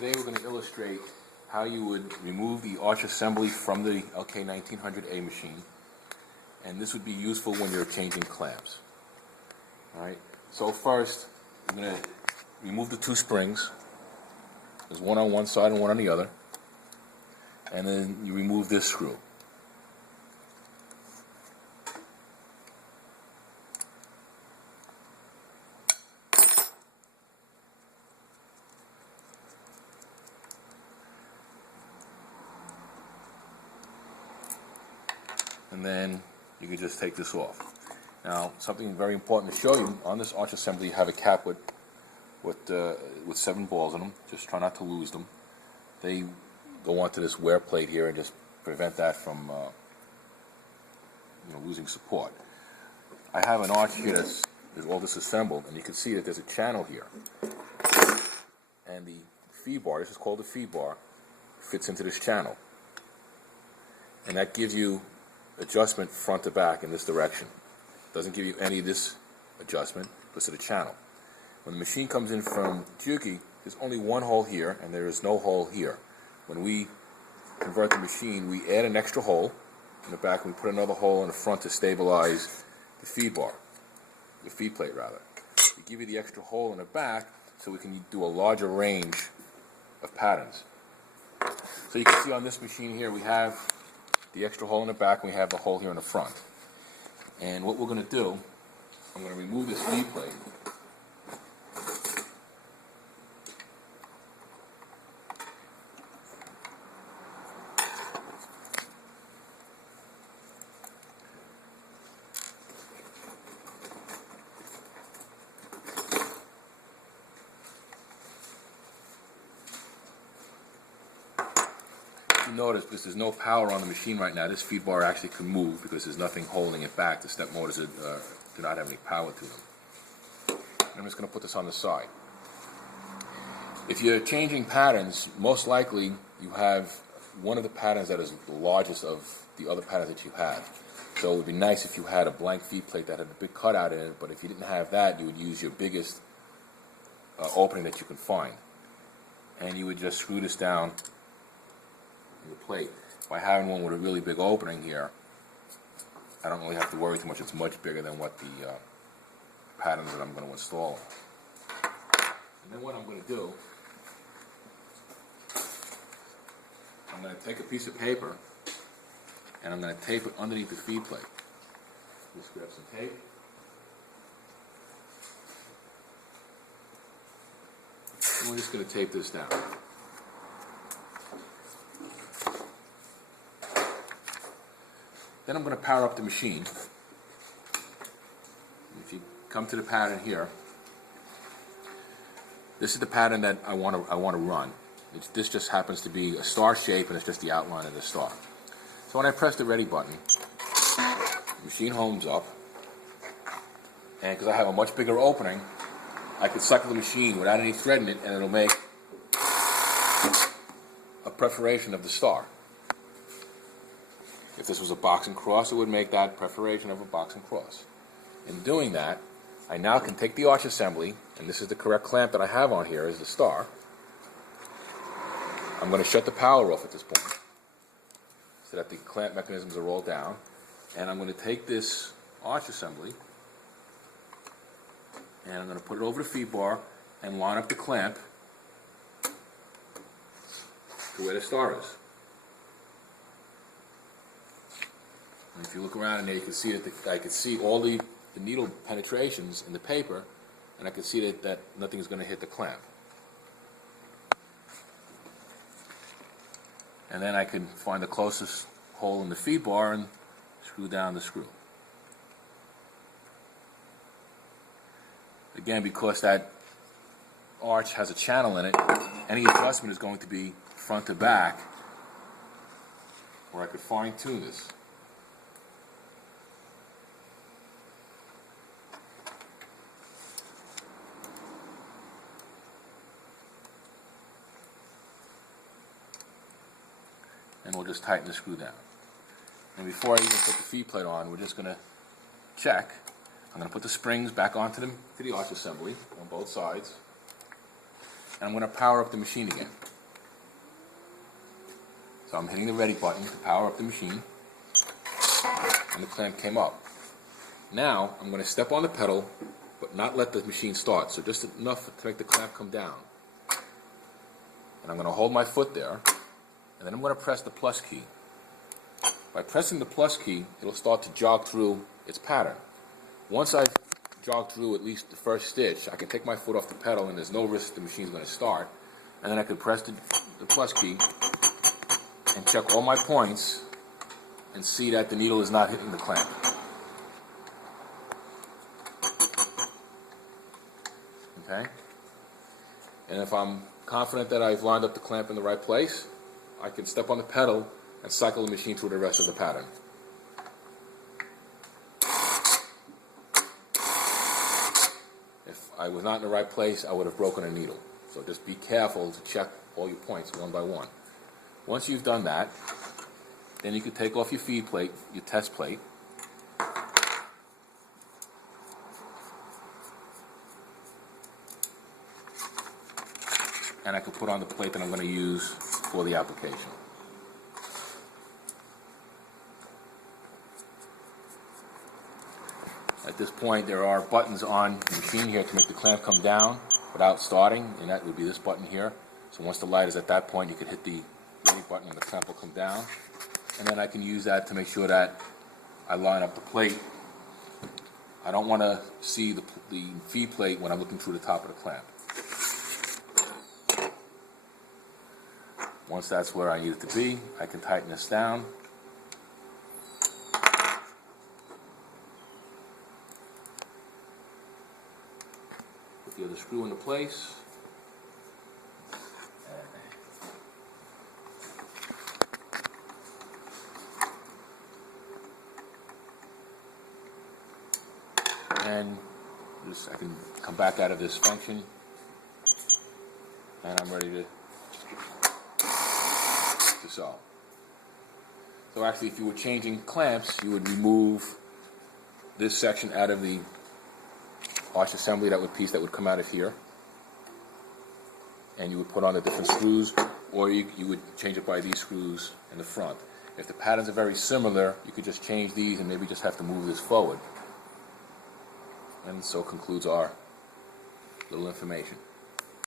Today we're going to illustrate how you would remove the arch assembly from the Lk1900A machine, and this would be useful when you're changing clamps. Alright, so first I'm going to remove the two springs. There's one on one side and one on the other, and then you remove this screw. And then you can just take this off. Now, something very important to show you, on this arch assembly you have a cap with 7 balls in them. Just try not to lose them. They go onto this wear plate here and just prevent that from losing support. I have an arch here that's all disassembled, and you can see that there's a channel here. And the feed bar, this is called the feed bar, fits into this channel. And that gives you adjustment front to back in this direction. Doesn't give you any of this adjustment because of the channel. When the machine comes in from Juki, there's only one hole here and there is no hole here. When we convert the machine, we add an extra hole in the back and we put another hole in the front to stabilize the feed bar, the feed plate rather. We give you the extra hole in the back so we can do a larger range of patterns. So you can see on this machine here we have the extra hole in the back, and we have the hole here in the front. And what we're going to do, I'm going to remove this feed plate. Notice because there's no power on the machine right now, this feed bar actually can move because there's nothing holding it back. The step motors do not have any power to them. I'm just going to put this on the side. If you're changing patterns, most likely you have one of the patterns that is the largest of the other patterns that you have. So it would be nice if you had a blank feed plate that had a big cutout in it, but if you didn't have that, you would use your biggest opening that you can find. And you would just screw this down the plate. By having one with a really big opening here, I don't really have to worry too much. It's much bigger than what the patterns that I'm going to install. And then what I'm going to do, I'm going to take a piece of paper and I'm going to tape it underneath the feed plate. Just grab some tape. And we're just going to tape this down. Then I'm going to power up the machine. If you come to the pattern here, this is the pattern that I want to run. This just happens to be a star shape, and it's just the outline of the star. So when I press the ready button, the machine homes up, and because I have a much bigger opening, I can cycle the machine without any thread in it, and it'll make a perforation of the star. If this was a box and cross, it would make that perforation of a box and cross. In doing that, I now can take the arch assembly, and this is the correct clamp that I have on here, is the star. I'm going to shut the power off at this point so that the clamp mechanisms are all down. And I'm going to take this arch assembly and I'm going to put it over the feed bar and line up the clamp to where the star is. And if you look around in there, you can see that I can see all the needle penetrations in the paper, and I can see that nothing is going to hit the clamp. And then I can find the closest hole in the feed bar and screw down the screw. Again, because that arch has a channel in it, any adjustment is going to be front to back, where I could fine-tune this. And we'll just tighten the screw down. And before I even put the feed plate on, we're just going to check. I'm going to put the springs back onto the arch assembly on both sides. And I'm going to power up the machine again. So I'm hitting the ready button to power up the machine, and the clamp came up. Now I'm going to step on the pedal, but not let the machine start, so just enough to make the clamp come down. And I'm going to hold my foot there, and then I'm going to press the plus key. By pressing the plus key, it'll start to jog through its pattern. Once I've jogged through at least the first stitch, I can take my foot off the pedal and there's no risk the machine's going to start. And then I can press the plus key and check all my points and see that the needle is not hitting the clamp. Okay? And if I'm confident that I've lined up the clamp in the right place, I can step on the pedal and cycle the machine through the rest of the pattern. If I was not in the right place, I would have broken a needle. So just be careful to check all your points one by one. Once you've done that, then you can take off your feed plate, your test plate, and I can put on the plate that I'm going to use for the application. At this point, there are buttons on the machine here to make the clamp come down without starting, and that would be this button here. So once the light is at that point, you can hit the ready button and the clamp will come down. And then I can use that to make sure that I line up the plate. I don't want to see the feed plate when I'm looking through the top of the clamp. Once that's where I need it to be, I can tighten this down. Put the other screw into place. And I can come back out of this function, and I'm ready to sew. So actually, if you were changing clamps, you would remove this section out of the arch assembly, piece that would come out of here, and you would put on the different screws, or you would change it by these screws in the front. If the patterns are very similar, you could just change these and maybe just have to move this forward. And so concludes our little information.